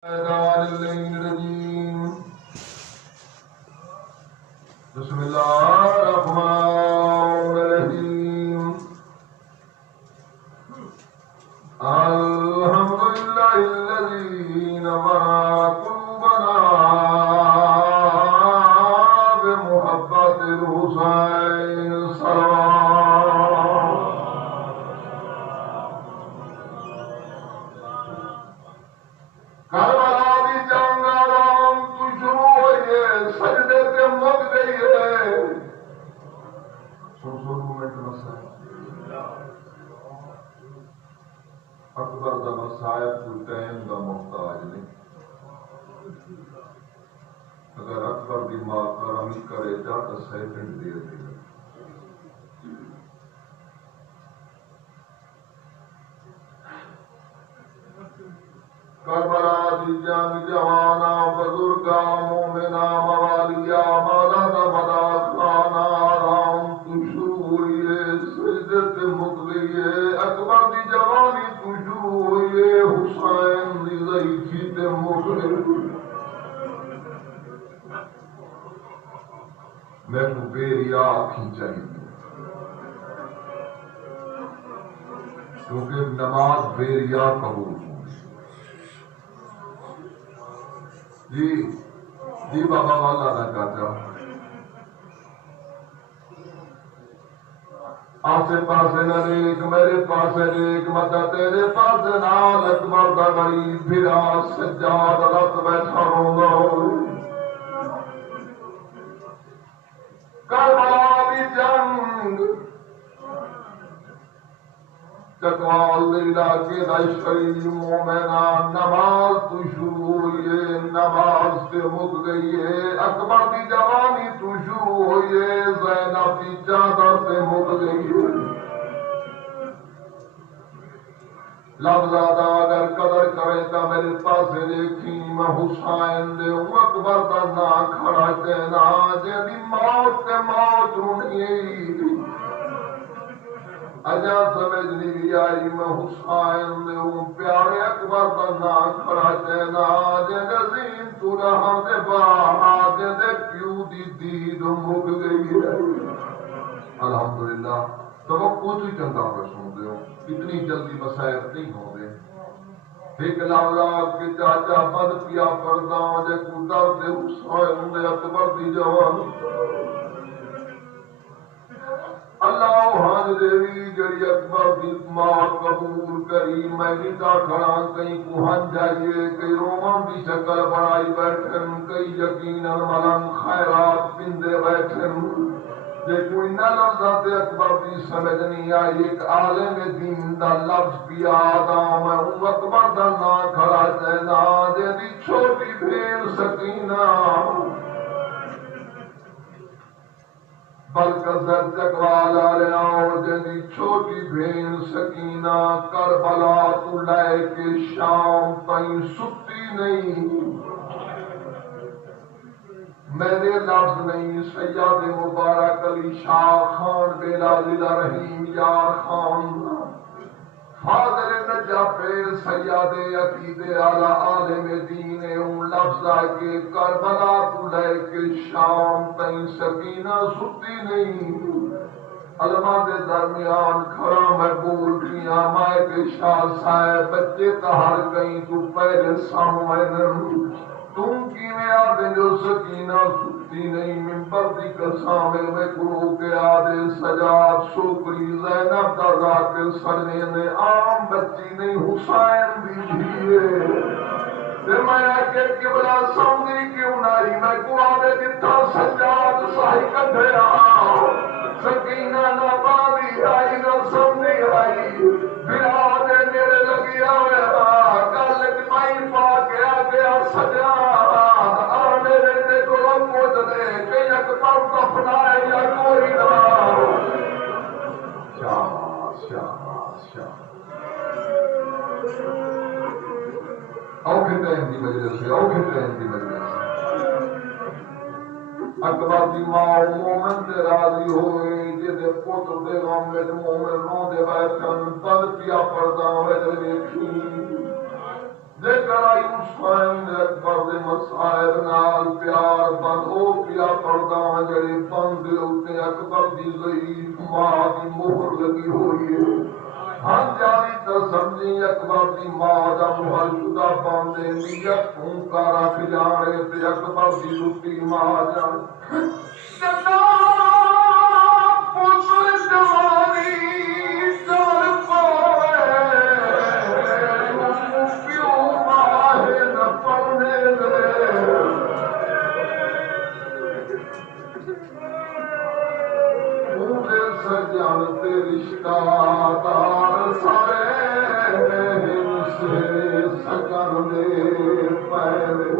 बिस्मिल्लाहिर्रहमानिर्रहीम। अल्हम्दुलिल्लाहिल्लज़ी नव्वरा क़ुलूबना बिमुहब्बतिल हुसैन सल्लल्लाहु। करबला दी जंग आराम तू शुरू हुई है, सजदे पे मुक गई है। सुन मूवमेंट मसा अकबर दा मसायब कोई टाइम दा मोहताज नहीं। अगर अकबर दी मां करमी करे जा तो सेकंड दे दे। करबला दी जंग जवाना बुजुर्गा मोमिना मवालिया मौलाना बदा खाना आराम तू शुरू हुई है, सजदे पे मुक गई है। अकबर दी जवानी तू शुरू हुई है, हुसैन दी ज़ईफ़ी ते मुक गई। मैनू बेरिया आखी चाहिए, क्योंकि नमाज बेरिया कबूल होगी। जी जी बाबा वाला ना चाचा, आसे पासे न देख, मेरे पासे देख, मत तेरे पास नाल अकबर दा गरीब फिरा सज्जाद रत बैठा रोंदा होवे। करबला दी जंग चकवाल दे इलाके दा शरीफ मोमिना नमाज तू शुरू हुई है, नमाज से मुक गई है। अकबर दी जवानी तू शुरू हुई है, ज़ैनब दी चादर से मुक गई है। लफ्ज़ादा अगर कदर करे तो मेरे पासे देखी, मैं हुसैन दे अकबर दा ना खड़ा कहना जेदी मौत ते मौत होनी। अजा समझ नहीं आई, मैं हुसैन दे प्यारे अकबर दा ना खड़ा कहना जेदीन तू रहम दे बाद दे प्यू दी दीद मुक गई है। अल्हम्दुलिल्लाह तो कुछ ही चंगा पे सुनते हो, इतनी जल्दी मसायब नहीं होते। एक लाला के चाचा पद पिया पड़दा जे कुदर दे हुसैन दे अकबर दी जवान अल्लाह हाज देवी जड़ी अकबर दी मां कबूल करी। मैं निता खड़ा कई कुहन जाइए, कई रोमन की शक्ल बनाई बैठन, कई यकीनन मलंग खैरात पिंदे बैठन। जे कोई न लफ्ज़ अकबर की समझ नहीं आई, एक आलिम दीन दा लफ्ज़ पिया दा मैं अकबर दा ना खड़ा कहना जेदी छोटी भेड़ सकीना बलकसर चकवाला लियाओ जेदी छोटी भेड़ सकीना करबला तू लैके शाम कहीं सुती नहीं। मेरे लफ्ज नहीं, सैयद मुबारक अली शाह खान बेला जिला रहीम यार खान फादर नजाफे सैयद अकीदे आला आलिम दीन उन लफ्ज के करबला तू लैके शाम कहीं सकीना सुती नहीं। अलमा के दरमियान खड़ा मैं बोल पिया माए के शाह साहब बच्चे तहर कहीं तू पहले सामने तुम किवें आदे जो सकीना सुती नहीं। मिंबर दी कसम में गुरु के आदे सजाद छोकरी ज़ैनब दा जाके सड़ने ने आम बच्ची नहीं हुसैन दी धीए ते मैं आके किबला समझी क्यों नाई मैं गुआदे जिथा सजाद साही कढ़या सकीना ना बादी आई ना समझी आई बिरादे मेरे लगिया गल माई पा के आ गया सजा मेरे ते को मोद दे के एक पर दफनाए या कोई ना। शाबाश शाबाश शाबाश। औखे टाइम की मजलिस है, औखे टाइम की मजलिस। अकबर दी मां मोमिन ते राजी होए जेदे पुत्र दे गम विच मोमिन रोंदे बैठन पद पिया पड़दा विच देखी। लेकर आई हुसैन अकबर दे मसाइब नाल प्यार बंद हो पिया पर्दा जड़े बंद दे उत्ते अकबर दी ज़ईफ मां दी मोहर लगी हुई है। हाँ जारी तो समझी अकबर दी मां दा मुहलशुदा पांदे नियत फूंका रख जाने ते अकबर दी लुटी मां जाने पुत्र जवानी चल जानते रिश्तादार सारे से सकन दे पैरे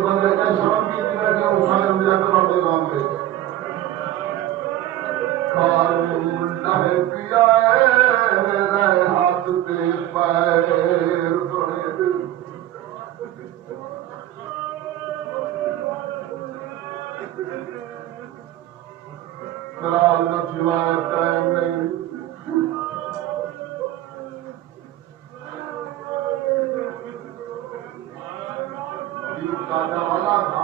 बंदे ने शर्म की हुसैन पिया हाथ पे पैर नाराज न सिवाय टाइम नहीं वाला था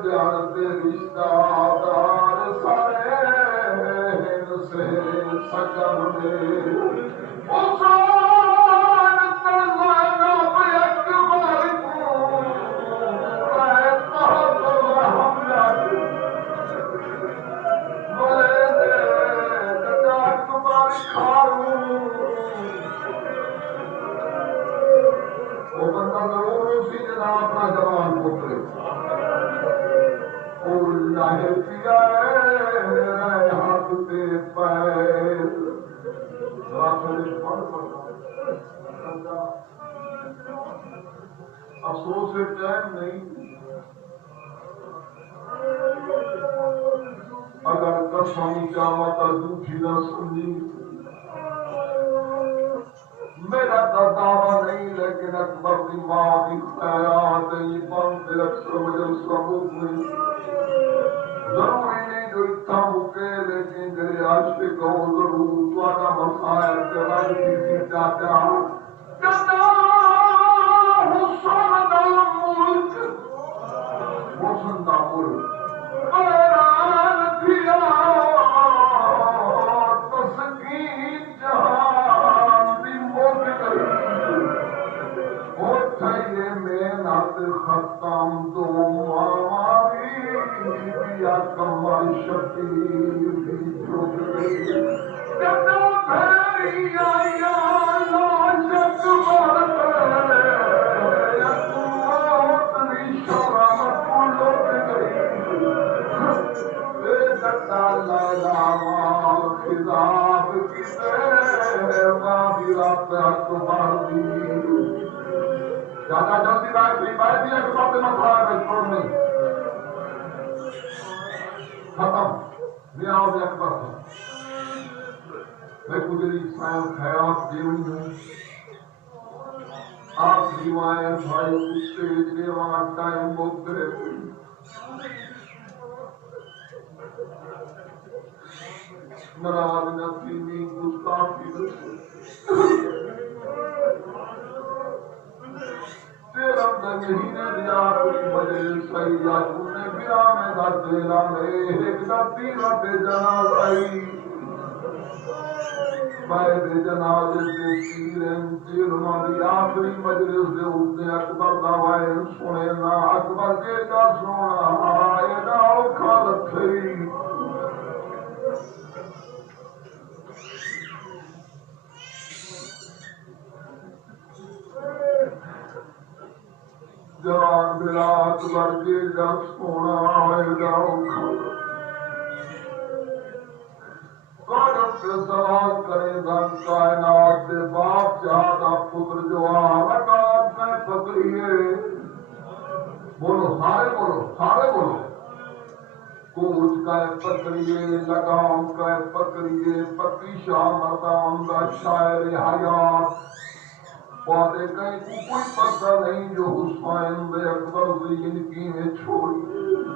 जानते रिश्तादार सारे से सकम दे अफसोस है टाइम नहीं अगर कसम चाहता झूठी न समझी मेरा तो दावा नहीं लेकिन अकबर की मां की खैरात अक्सर मजल सबूत नहीं जरूरी नहीं जो इतना मुके लेकिन जरे आशिक हो जरूर तुम्हारा मसाइल कराई किसी चाचा खत्म दो कमर शबीर ज्यादा जल्दी बैठ दिया तो सबसे मसला है छोड़ नहीं खत्म ये आओ अकबर मैं गुजरी साल खैरात जीवन हूँ आप रिवायत भाई उससे देवा टाइम बोलते नाराज नफीनी गुस्ताखी महीने दिया कोई बजे सही या तूने बिरा में दर्द ना ले एक दर्दी रते जनाज़ाई मैं जनाजे से तीरें चिरमा दी आखिरी मजलिस दे उसने अकबर दवाए सुने ना अकबर के का सोना आए ना औखा लथई जवान बिरात वर्गे जब सोना आएगा के सवाल करे धन कायनात के बाप चाहता पुत्र जो आकाश में पकड़िए बोलो सारे बोलो कूच का पकड़िए लगाम का पकड़िए पतीशा मरदान का शायर हयात वादे कहीं कोई पता नहीं जो हुसैन दे अकबर से इनकी में छोड़ी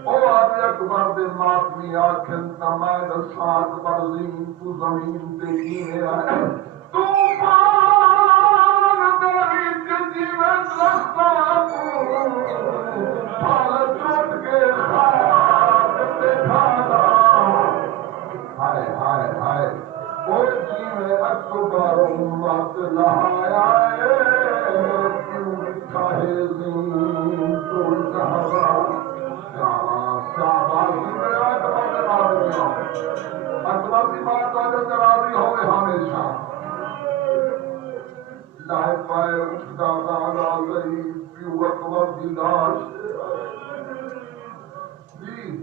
ओ आदे अकबर दे मातमी आखिन तमाम सात बरजीन तू जमीन पे कीने आए तूफान दे विच जीवन रखता फल टूट के खाक पे खाना हाय हाय हाय ओ जीवे अकबर उम्मत लहाया क्यों चाहे ज़मीन तो जहां अकबर की बात अगर जराबी हो हमेशा लाए पाए उठता दादा गई क्यों अकबर की लाश जी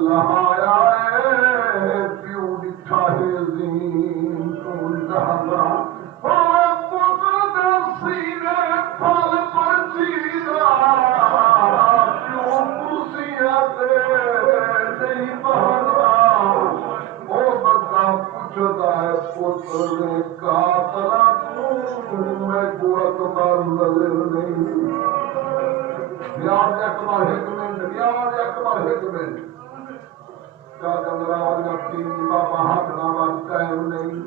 लहाया प्यू दिखा है ज़मीन तू जहां पुत्र सीने फल पर चीरा क्यों कुर्सियां दे नहीं बहरा ओ बता पूछता है पुत्र ने कातला तू मैं कुआत पर नजर नहीं याद अकबर एक मिनट क्या जंगलाल अपनी बाबा हाथनामा कायम नहीं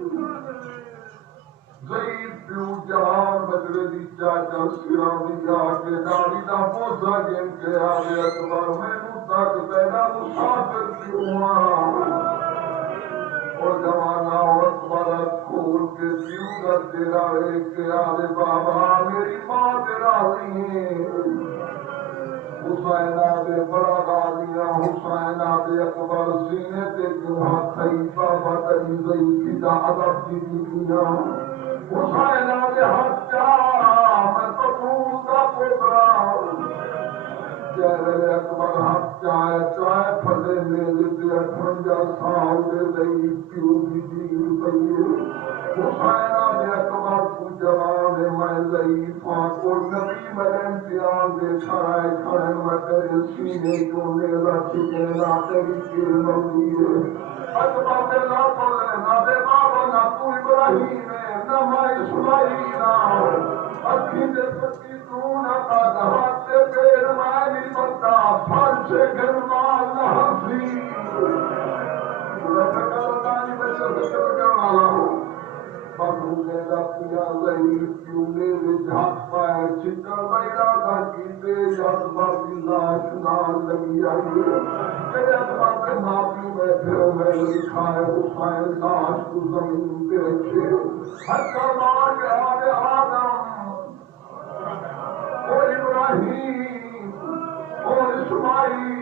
जईद प्यू जवान बजरे दी चाचा सिरां दी आके दाड़ी दा पोसा गेम के आगे अकबर मैनू तक तेरा मुसाफिर क्यों और जमाना अकबर खोल के प्यू का तेरा एक आगे बाबा मेरी मां तेरा नहीं हुसैना दे बड़ा गालियां हुसैना दे अकबर सीने ते क्यों हथई बाबा करी गई किदा अदब की दुनिया हुसैना दे हत्या मैं तो पूरा पुत्रा जय अकबर हत्या चाय फले मेले ते 58 साल दे गई क्यों की जीव गई हुसैना दे अकबर तू जवान मैं ज़ईफ़ा को नबी मेरे इम्तिहान दे खड़े मैं तेरे सीने को मेरा ठिकाना तेरी किरण दिए अकबर दे ना बोले ना दे बाबा ना तू इब्राहिम है ना मैं इस्माइल ना अखी दे पति तू ना का हाथ से पैर मैं नहीं बनता फल से घर माल ना हंसी नहीं बच्चे वाला हो बाबू मेरा पिया गई क्यों मेरे झाक पाए चित्र मेरा था कि तेज अकबर की लाश नाल लगी आई तेरे अकबर के मापी बैठे हो मैं लिखाए हुसैन लाश को जमीन पे रखे हत्या मार के आगे आदम और इब्राहिम और इस्माइल